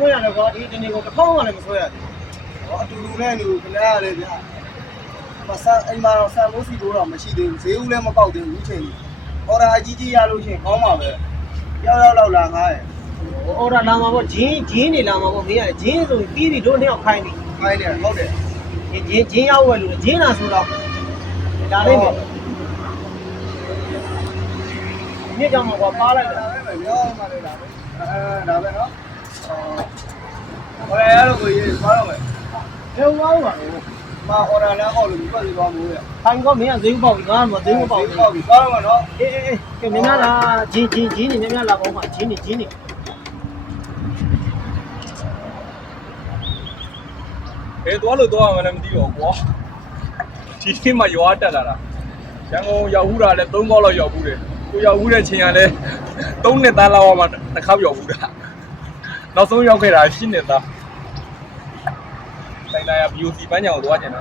မွေးရတယ်ကွာဒီတနေ့ကိုတစ်ထောင်းမှလည်းမဆွဲရဘူး အတူတူနဲ့လူခဏရတယ်ဗျာမဆန်အိမ်မှာဆန်လို့စီတော့မရှိသေးဘူးဈေးဦးလည်းမပေါက်သေးဘူးချိန်ကြီးအော်ဒါအကြီးကြီးရလို့ရှိရင်ကောင်းပါပဲရောက်လောက်လာငားရယ် အော်ဒါလာမှာပေါ့ဂျင်းနေလာမှာပေါ့မင်းကဂျင်းဆိုပြီးပြီတို့နှစ်ယောက်ခိုင်းပြီ ခိုင်းတယ်ဟုတ်တယ် ဂျင်းရောက်ဝယ်လို့ဂျင်းလာဆိုတော့ဒါလေးပဲညကြောင်မှာကွာပါလိုက်တာ ပဲရောမှလည်းဒါပဲဒါပဲနော်ဟိုရရလို့ကိုရေးသွားတော့မယ် ဘယ်ဝါးပါလို့ မအော်ဒါလည်းဟောလို့ပတ်စီသွားမိုးရ ခိုင်းကောမင်းကဈေးပေါက်ပြီငါမှဈေးမပေါက်ဘူး ပေါက်ပြီသွားတော့မယ်နော် အေးကဲမင်းလာဂျင်းနေများလာပေါင်းပါဂျင်းနေ သွားလို့သွားမှလည်းမသိတော့ကွာဒီနေ့မှရွာတက်လာတာရန်ကုန်ရောက်ဘူးတာလည်း3ခေါက်လောက်ရောက်ဘူးတယ်ကိုရောက်ဘူးတဲ့ချိန်ကလည်း3နှစ်သားလောက်မှတစ်ခါရောက်ဘူးတာနောက်ဆုံးရောက်ခဲ့တာ10နှစ်သားတိုင်တိုင်က BOC ပန်းချောင်သွားကျင်တာ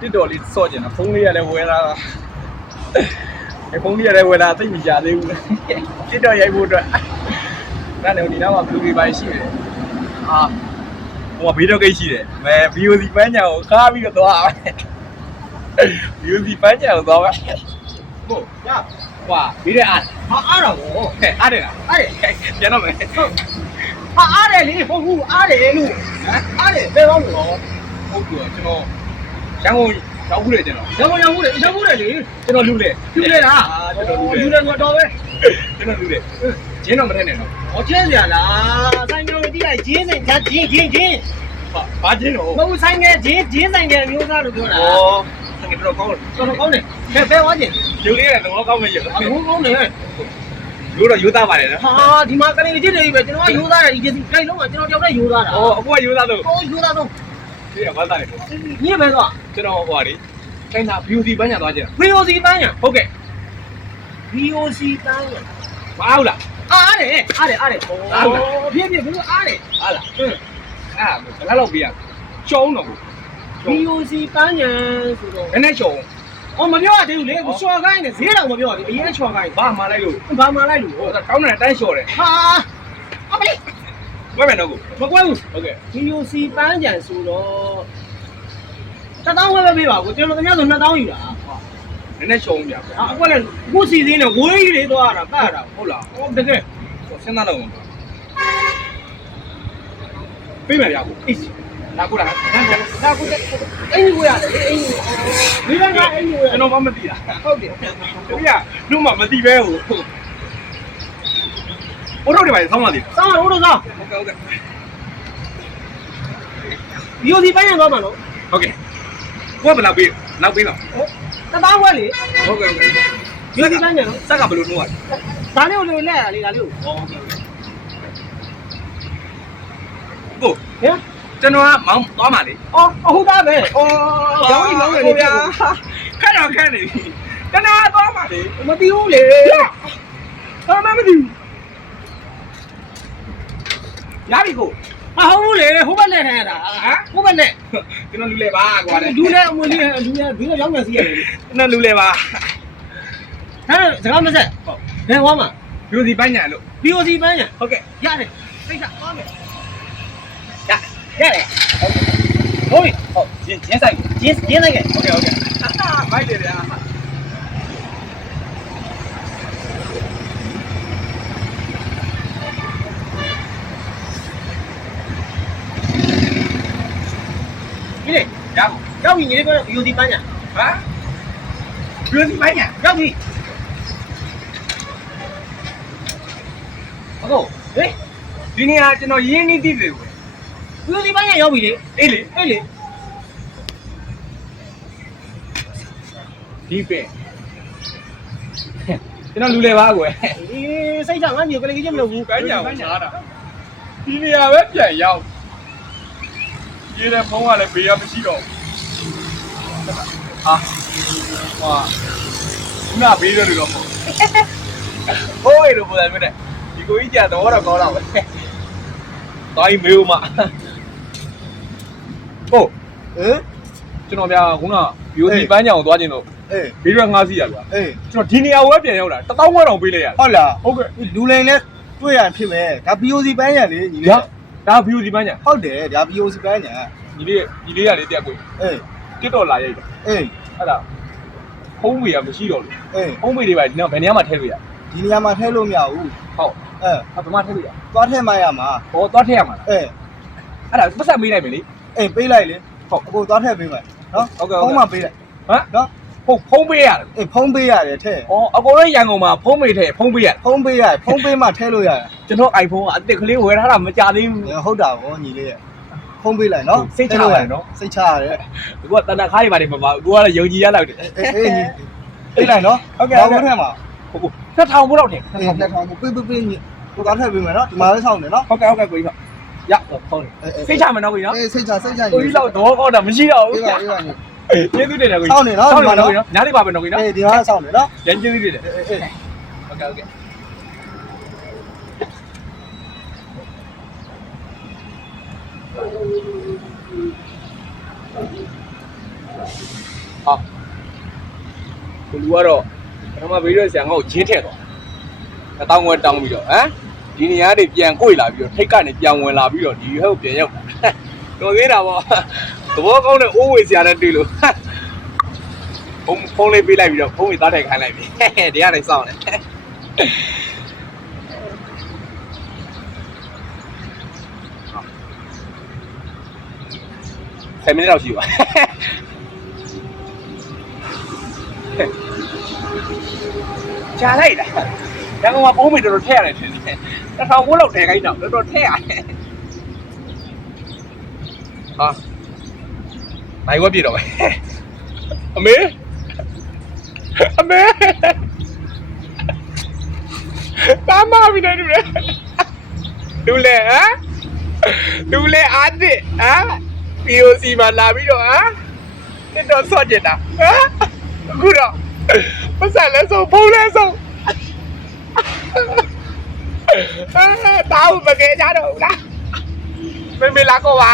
တစ်တော်လေးစော့ကျင်တာဖုန်းလေးကလည်းဝယ်လာတာဖုန်းလေးကလည်းဝယ်လာသိမကြသေးဘူးတစ်တော်ရိုက်ဖို့အတွက်ဒါနဲ့ဒီနားမှာ Blue ပိုင်းရှိတယ်ဟာဟိုဘေးတော့ကိတ်ရှိတယ်မဲ BOC ပန်းချောင်ကိုခါပြီးတော့သွားမယ် BOC ပန်းချောင်သွားမယ်ဟုတ်ရကွာဘေးတဲ့အား ဟာအားတော့ဗော ဟဲ့အားတယ်လား အားတယ် ပြန်တော့မယ် ဟာအားတယ်လေဟုတ်ဘူးအားတယ်လို့အားတယ်ဘယ်တော့လို့ ဟုတ်ကဲ့ကျွန်တော်ရန်ကုန်ရောက်ဘူးလေကျွန်တော် ရောက်ဘူးလေကျွန်တော်လူလေ ပြလေလား ကျွန်တော်လူလေ လူလည်းတော့ပဲ ကျွန်တော်လူလေကျင်းတော့မထက်နဲ့နော် ဟောကျင်းစရာလားဆိုင်ကြောင်တိလိုက်ဂျင်းစိန်ဂျင်း ဘာကျင်းတော့ မဟုတ်ဆိုင်ငယ်ဂျင်းဆိုင်ငယ်မျိုးသားလို့ပြောတာ ဩငါတော့ကောင်းတယ် တော်ကောင်းတယ်ဘယ်ဝါကျင် လူလေးကတော့ကောင်းမရဘူး အခုကောင်းတယ် လူတော့ယူသားပါတယ်နော် ဟာဒီမှာကလေးကြည့်နေပြီပဲကျွန်တော်ကယူသားတယ်ဒီကိလုံးကကျွန်တော်တယောက်နဲ့ယူသားတာ ဩအခုကယူသားတော့ ဟောယူသားတော့ ဒီကဘာသားလဲ ညစ်ပဲတော့ ကျွန်တော်ဟိုဟာလေတိုင်းသာ BOC ပန်းညာသွားကြတာ VOC တန်းညာ ဟုတ်ကဲ့ VOC တန်းညာ မအားဘူးလား အားတယ်ပြည့်ဘယ်အားတယ် အားလားအဲ့ဘယ်လောက်ပြရကျုံးတော့ VOC တန်းညာဆိုတော့ နည်းနည်းကျုံ အော်မပြောရသေးဘူးလေချော်ခိုင်းနေဈေးတော့မပြောဘူးအရင်ချော်ခိုင်း ဘာမှလိုက်လို့ ဘာမှလိုက်လို့ ဟိုတောင်းတဲ့အတိုင်းလျှော်တယ် ဟာအမလေး ဝဲမယ်တော့ကို မကွဲဘူး ဟုတ်ကဲ့ VOC ပန်းကြံဆိုတော့1000ဝယ်ပေးပါကိုကျွန်တော်တမန်ဆို2000ယူတာ နည်းနည်းရှုံးပြ အခုလည်းကိုစီသေးနဲ့ဝေးကြီးလေးသွားရတာပတ်ရတာဟုတ်လားဟုတ်တကယ် စဉ်းစားတော့ပြေးမယ်ဗျာကို အေး လာကိုလား ဒါကိုအင်းကြီးကိုရတယ်အင်းကြီးဒီဘက်ကအင်းကြီးကိုရ ကျွန်တော်မှမသိတာ ဟုတ်တယ် တပည့်ကလူမှမသိပဲဟိုဘိုးတို့တွေပါဆောင်းပါသေး စောင်းလို့စောင်း ဟုတ်ကဲ့ဟုတ်ကဲ့ VOC ပန်းကြံသွားမှာနော် ဟုတ်ကဲ့ကိုကဘယ်လောက်ပေးလောက်ပေးတော့ 1000ဝယ်လေ ဟုတ်ကဲ့ဟုတ်ကဲ့ VOC ပန်းကြံနော် စက်ကဘယ်လိုနှိုးရလဲ ဒါလေးကိုလေလက်ရလေဒါလေးကို ဟုတ်ကဲ့ကို ဟင် ကျွန်တော်ကမောင်းသွားမှာလေ အော်ဟုတ်တာပဲအော်ရောင်းနေလေဗျာ ခက်တော့ခက်နေပြီကျွန်တော်ကသွားမှာလေ မသိဘူးလေဘာမှမသိဘူး ရပြီကို ဟာဟုတ်လေဟိုဘက်လက်ထဲရတာဟိုဘက်လက် ကျွန်တော်လူလေပါကွာလေ လူနဲ့အမွေလေးလူနဲ့ဒီတော့ရောင်းနေစီရတယ်လေ ကျွန်တော်လူလေပါ ဟဲ့စကားမဆက်ဘယ်ဝါမှာ BOC ပန်းညာလို့ VOC ပန်းညာ ဟုတ်ကဲ့ ရတယ်စိတ်ကသွားမယ် ရတယ် ဟုတ်ပြီ ဟုတ်ရင်းဆိုင် ရင်းလိုက်ခဲ့ ဟုတ်ကဲ့ဟုတ်ကဲ့မိုက်တယ်ဗျာ ဒီလေ ရပါ ရောက်ပြီညီလေးပြော VOC ပန်းညာ ဟာ BOC ပန်းညာ ရောက်ပြီဟုတ်ဟေး ဒီနေ့ကကျွန်တော်ရင်းနှီးသိတယ်ကွယ် VOC ပန်းညာရောက်ပြီလေ အေးလေ အေးလေ ဒီပဲကျွန်တော်လူလေပါကွယ် အေးစိတ်ကငါမျိုးကလေးကြီးမလုပ်ဘူး ပန်းညာကိုရှားတာဒီနေရာပဲပြန်ရောက်ရေးတဲ့ဖုန်းကလည်းဘေးရမရှိတော့ဟာဟာခုနဘေးတော့လို့ဟိုးလို့ပြောတယ်ဒီကိုကြီးကြတော့ကောင်းတော့ပဲတိုင်းမေးဦးမဟုတ် ဟင် ကျွန်တော်ဗျာခုန BOC ပန်းချောင်သွားခြင်းလို့ အေး ဘေးရွက်ငါးစီးရဗျာ အေး ကျွန်တော်ဒီနေရာဝဲပြန်ရောက်တာ1000ဝဲတောင်ပေးလိုက်ရတယ် ဟုတ်လား ဟုတ်ကဲ့ လူလိန်နဲ့တွေ့ရဖြစ်မယ်ဒါ BOC ပန်းရလေညီ ရ လေး ဒါ ဒါ view ဒီပန်းညာ ဟုတ်တယ်ဒါ POC ပန်းညာ ညီလေးရလေးတက်ကို အေး တစ်တော်လာရိုက်တယ် အေး အဲ့ဒါဖုံးမေကမရှိတော့လို့ အေး ဖုံးမေတွေပါဒီနောက်ဘယ်နေရာမှာထည့်လို့ရ ဒီနေရာမှာထည့်လို့မရဘူး ဟုတ် အဲ ဘယ်မှာထည့်လို့ရ သွားထည့်မှရမှာ ဟောသွားထည့်ရမှာ အေး အဲ့ဒါပတ်ဆက်မေးလိုက်မယ်လေ အေးပေးလိုက်လေ ဟုတ် အကိုသွားထည့်ပေးမယ်နော် ဟုတ်ကဲ့ ဖုန်းမှပေးလိုက် ဟမ် နော် ဖုံးပေးရတယ် အေးဖုန်းပေးရတယ်ထည့် ဩအကုန်လုံးရန်ကုန်မှာဖုံးမေထည့်ဖုံးပေးရတယ် ဖုန်းပေးရတယ်ဖုန်းပေးမှထည့်လို့ရတယ် ကျွန်တော် iPhone ကအစ်စ်ကလေးဝယ်ထားတာမကြသေးဘူး ဟုတ်တာဗောညီလေးရဲ့ဖုန်းပေးလိုက်နော် စိတ်ချရတယ်နော် စိတ်ချရတယ် အခုကတဏ္ဍခါးတွေပါတယ်မပါဘူးကိုကတော့ယုံကြည်ရလောက်တယ် အေးညီပေးလိုက်နော် ဟုတ်ကဲ့ ဘာလို့ထည့်မှာ ဟုတ်ဟုတ်2000ဘို့လောက်တယ် အေးလက်ထောင်ပေးညီကိုသွားထည့်ပေးမယ်နော်ဒီမှာလည်းဆောင်းတယ်နော် ဟုတ်ကဲ့ကိုကြီးဟုတ်ရဖုန်းစိတ်ချမယ်နော်ကိုကြီးနော် အေးစိတ်ချညီ ကိုကြီးလောက်တော့ကောင်းတာမရှိတော့ဘူး အေးပါအေးပါညီ ကျေးဇူးတင်တယ်ကိုကြီး ဆောင်းနေနော် ဆောင်းနေနော်ကိုကြီးနော်ညားလေးပါပဲနော်ကိုကြီးနော် အေးဒီမှာဆောင်းတယ်နော် ရန်ကျေးဇူးတင်တယ် အေး ဟုတ်ကဲ့ဟုတ်ကဲ့ဟာကိုလူကတော့ပထမဗီဒီယိုဆရာငါ့ကိုဂျင်းထည့်တော့တောင်းဝဲတောင်းပြီးတော့ဟမ်ဒီနေရာတွေပြန်ကိုလာပြီးတော့ထိတ်ကနေပြန်ဝင်လာပြီးတော့ဒီဟဲ့ကိုပြန်ရောက်တော်သေးတာပေါ့သဘောကောင်းတဲ့အိုးဝေဆရာနဲ့တွေ့လို့ဖုန်းလေးပေးလိုက်ပြီးတော့ဖုန်းကြီးသားထိုင်ခိုင်းလိုက်ပြီဒီကနေစောင့်နေ10 မိနစ်လောက်ရှိပါကြာလိုက်တာရန်ကုန်မှာပုံးမိတော်တော်ထည့်ရတယ်ထင်တယ်1000ဘိုးလောက်ထည့်ခိုင်းတော့တော်တော်ထည့်ရတယ်ဟာနိုင်ဝက်ပြတော့မယ်အမေတာမပြီးတယ်လူလေဟမ်လူလေအားသစ်ဟမ် POC မှာလာပြီးတော့ဟမ်တက်တော့ဆော့ကျင်တာဟမ်အခုတော့ပတ်စံလဲဆုံးဖုန်းလဲဆုံးတောင်းမကဲကြတော့ဘူးလားမေလာကောပါ